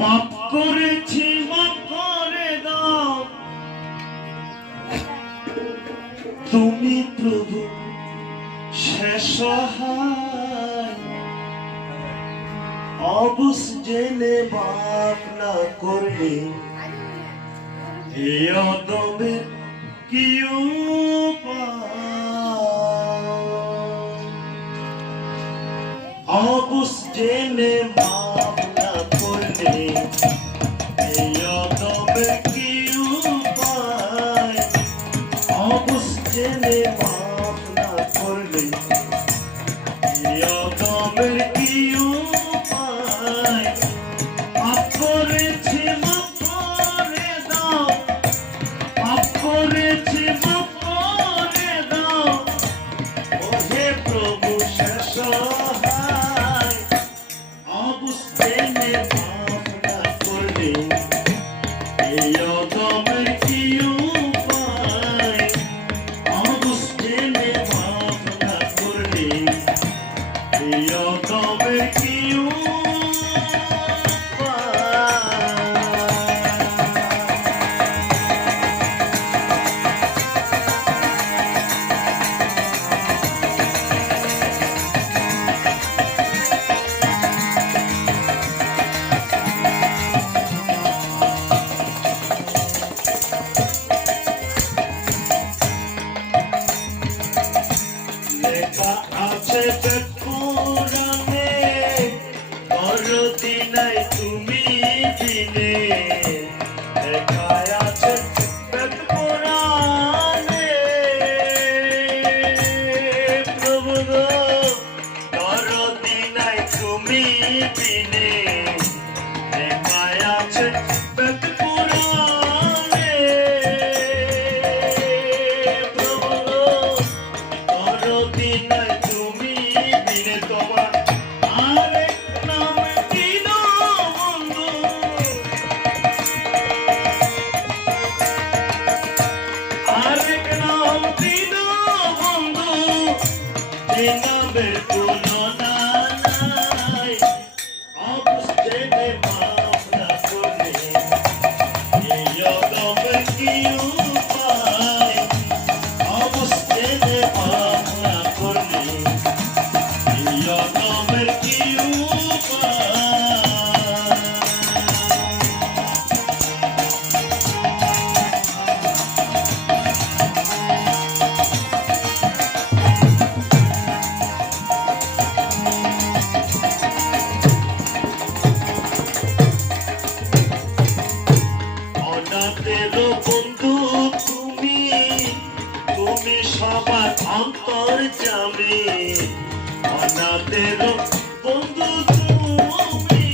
পাপ করেছি মাফ করে দাও তুমি প্রভু শেষ সহায় অবুঝ জেনে মাফ না করলে এই অদমের কি অবুঝ জেনে মাফ না করলে এই অদমের কি উপায় অবুঝ জেনে মাফ না করলে এই অদমের কি উপায় পাপ করেছি মাফ করে দাও পাপ করেছি মাফ করে দাও ও হে প্রভু শেষ সহায় অবুঝ জেনে মাফ না করলে এই অদমের কি উপায় অবুঝ জেনে মাফ না করলে এই অদমের কি লেখা আছে পুরাণে দরদি নাই তুমি দিনে লেখা আছে পুরাণে প্রভু গো দরদি নাই তুমি দিনে লেখা আছে পুরাণে প্রভু গো দরদি নাই তুমি দিনে তোমার আরেক নাম দিন বন্ধু আরেক নাম দিন বন্ধু এই নামের তুলনা নাই অবুঝ জেনে মাফ না করলে এই অদমের কি উপায় অবুঝ জেনে মাফ না করলে এই অদমের কি উপায় অনাথের বন্ধু তুমি তুমি সবার অন্তর যাবে অনাথের বন্ধু তুমি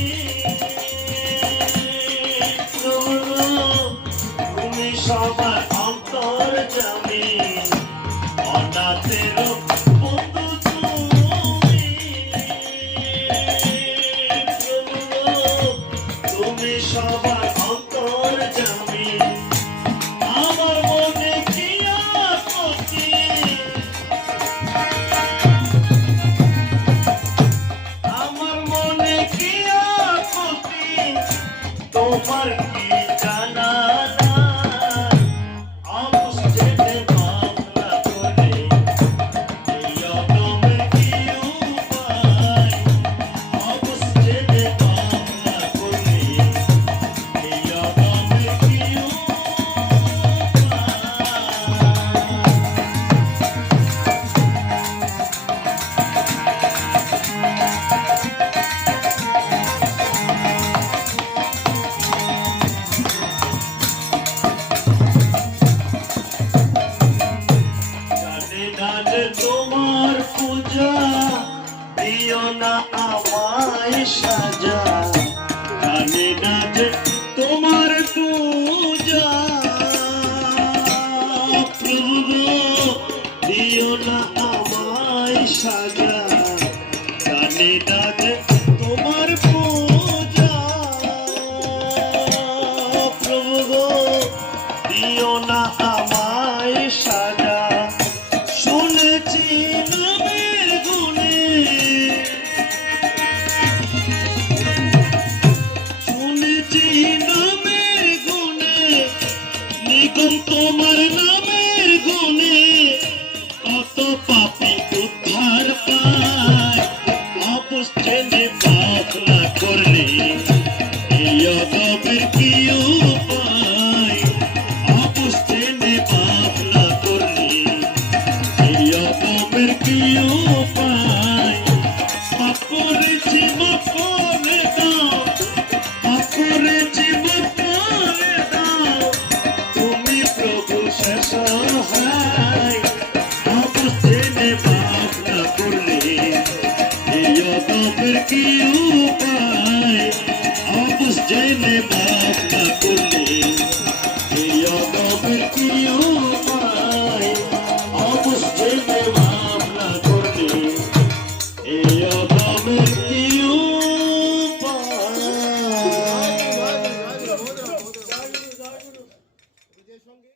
তুমি সবার অন্তর যাবে অনাথের বন্ধু তুমি তুমি সবার অন্তর যাবে আমার মনে কি আপত্তি আমার মনে কি আপত্তি তোমার কি জানা নাই অবুঝ জেনে মাফ না করলে এই অদমের কি উপায় অবুঝ জেনে মাফ না করলে এই অদমের কি জানে না যে তোমার পূজা দিও না আমায় সাজা জানে না যে তোমার পূজা প্রভু গো দিও না আমায় সাজা জানে না যে তোমার পূজা প্রভু গো দিও না আমায় সাজা শুনেছি নামের গুণে সেই সঙ্গে